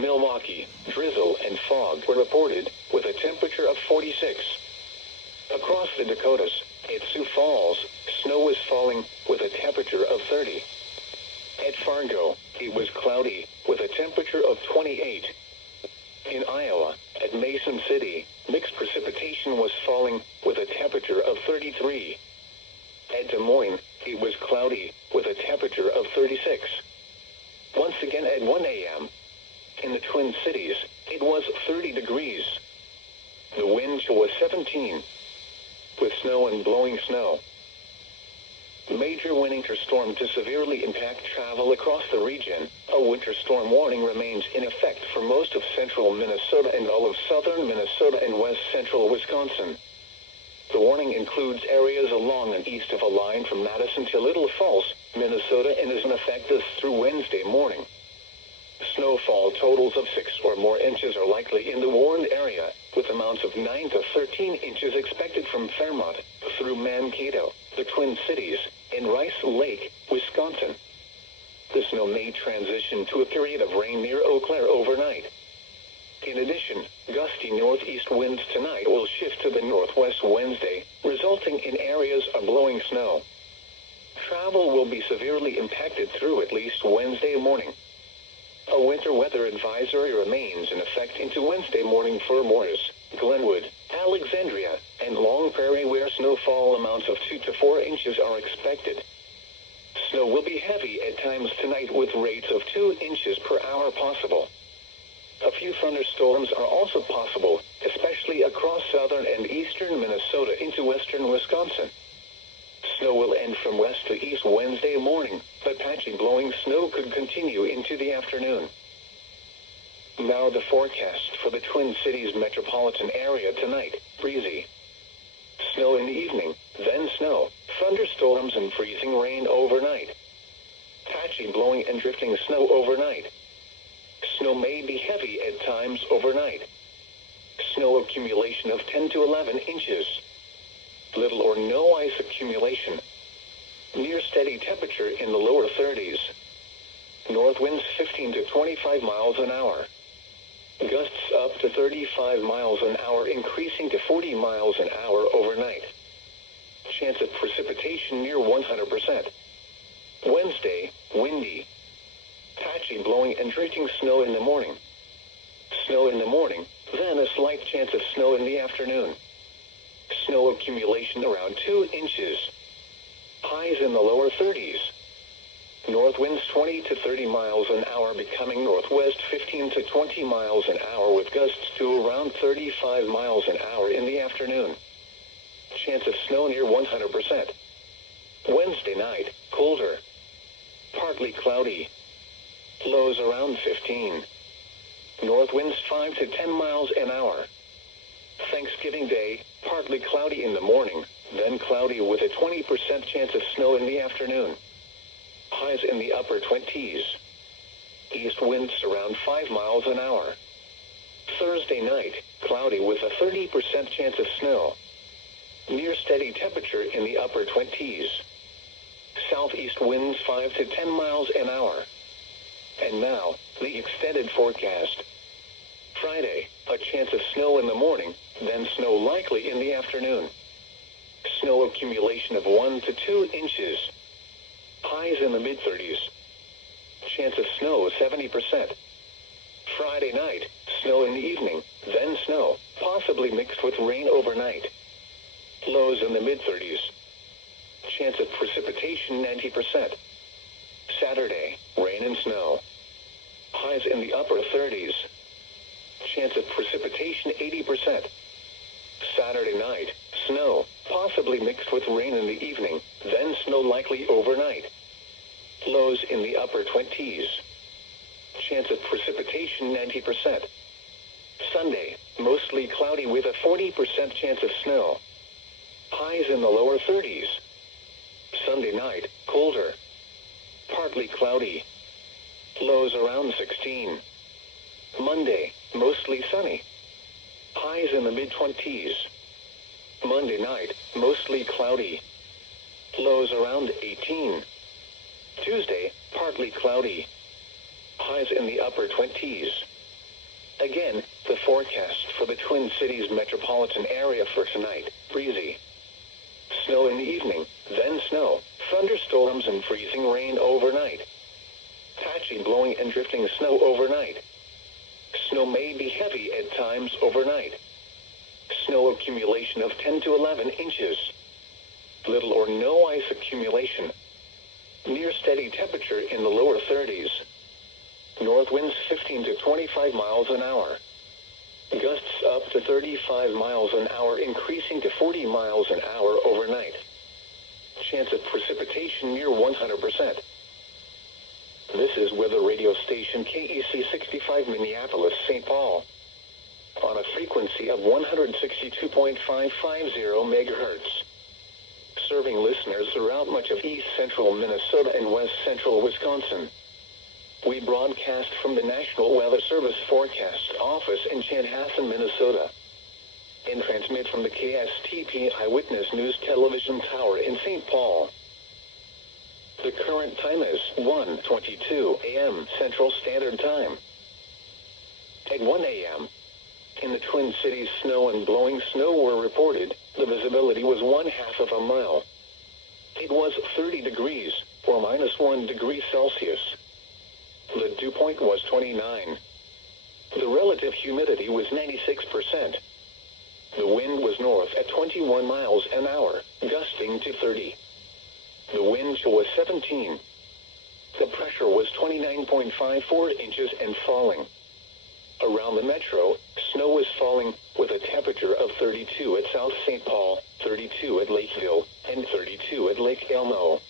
Milwaukee, drizzle and fog were reported, with a temperature of 46. Across the Dakotas, at Sioux Falls, snow was falling, with a temperature of 30. At Fargo, it was cloudy, with a temperature of 28. In Iowa, at Mason City, mixed precipitation was falling, with a temperature of 33. At Des Moines, it was cloudy, with a temperature of 36. Once again at 1 a.m. in the Twin Cities, it was 30 degrees. The wind chill was 17, with snow and blowing snow. Major winter storm to severely impact travel across the region. A winter storm warning remains in effect for most of central Minnesota and all of southern Minnesota and west central Wisconsin. The warning includes areas along and east of a line from Madison to Little Falls, Minnesota, and is in effect through Wednesday morning. Snowfall totals of 6 or more inches are likely in the warned area, with amounts of 9 to 13 inches expected from Fairmont through Mankato, the Twin Cities, and Rice Lake, Wisconsin. The snow may transition to a period of rain near Eau Claire overnight. In addition, gusty northeast winds tonight will shift to the northwest Wednesday, resulting in areas of blowing snow. Travel will be severely impacted through at least Wednesday morning. A winter weather advisory remains in effect into Wednesday morning for Morris, Glenwood, Alexandria, and Long Prairie, where snowfall amounts of 2 to 4 inches are expected. Snow will be heavy at times tonight, with rates of 2 inches per hour possible. A few thunderstorms are also possible, especially across southern and eastern Minnesota into western Wisconsin. Snow will end from west to east Wednesday morning, but patchy blowing snow could continue into the afternoon. Now the forecast for the Twin Cities metropolitan area tonight: breezy. Snow in the evening, then snow, thunderstorms and freezing rain overnight. Patchy blowing and drifting snow overnight. Snow may be heavy at times overnight. Snow accumulation of 10 to 11 inches. Little or no ice accumulation. Near steady temperature in the lower 30s. North winds 15 to 25 miles an hour. Gusts up to 35 miles an hour, increasing to 40 miles an hour overnight. Chance of precipitation near 100%. Wednesday, windy. Patchy blowing and drifting snow in the morning. Snow in the morning, then a slight chance of snow in the afternoon. Snow accumulation around 2 inches. Highs in the lower 30s. North winds 20 to 30 miles an hour, becoming northwest 15 to 20 miles an hour, with gusts to around 35 miles an hour in the afternoon. Chance of snow near 100%. Wednesday night, colder. Partly cloudy. Lows around 15. North winds 5 to 10 miles an hour. Thanksgiving Day, partly cloudy in the morning, then cloudy with a 20% chance of snow in the afternoon. Highs in the upper 20s. East winds around 5 miles an hour. Thursday night, cloudy with a 30% chance of snow. Near steady temperature in the upper 20s. Southeast winds 5 to 10 miles an hour. And now, the extended forecast. Friday, a chance of snow in the morning, then snow likely in the afternoon. Snow accumulation of 1 to 2 inches. Highs in the mid-30s. Chance of snow 70%. Friday night, snow in the evening, then snow, possibly mixed with rain overnight. Lows in the mid-30s. Chance of precipitation 90%. Saturday, rain and snow. Highs in the upper 30s. Chance of precipitation 80%. Saturday night, snow, possibly mixed with rain in the evening, then snow likely overnight. Lows in the upper 20s. Chance of precipitation 90%. Sunday, mostly cloudy with a 40% chance of snow. Highs in the lower 30s. Sunday night, colder. Partly cloudy. Lows around 16. Monday, mostly sunny. Highs in the mid-20s. Monday night, mostly cloudy. Lows around 18. Tuesday, partly cloudy. Highs in the upper 20s. Again, the forecast for the Twin Cities metropolitan area for tonight: breezy. Snow in the evening, then snow, thunderstorms and freezing rain overnight. Patchy blowing and drifting snow overnight. Snow may be heavy at times overnight. Snow accumulation of 10 to 11 inches. Little or no ice accumulation. Near steady temperature in the lower 30s. North winds 15 to 25 miles an hour. Gusts up to 35 miles an hour, increasing to 40 miles an hour overnight. Chance of precipitation near 100%. This is weather radio station KEC 65 Minneapolis, St. Paul. On a frequency of 162.550 megahertz. Serving listeners throughout much of east central Minnesota and west central Wisconsin. We broadcast from the National Weather Service Forecast Office in Chanhassen, Minnesota, and transmit from the KSTP Eyewitness News Television Tower in St. Paul. The current time is 1:22 a.m. Central Standard Time. At 1 a.m., in the Twin Cities, snow and blowing snow were reported. The visibility was 1/2 of a mile. It was 30 degrees, or -1 degree Celsius. The dew point was 29. The relative humidity was 96%. The wind was north at 21 miles an hour, gusting to 30. The wind chill was 17. The pressure was 29.54 inches and falling. Around the metro, snow was falling with a temperature of 32 at South St. Paul, 32 at Lakeville, and 32 at Lake Elmo.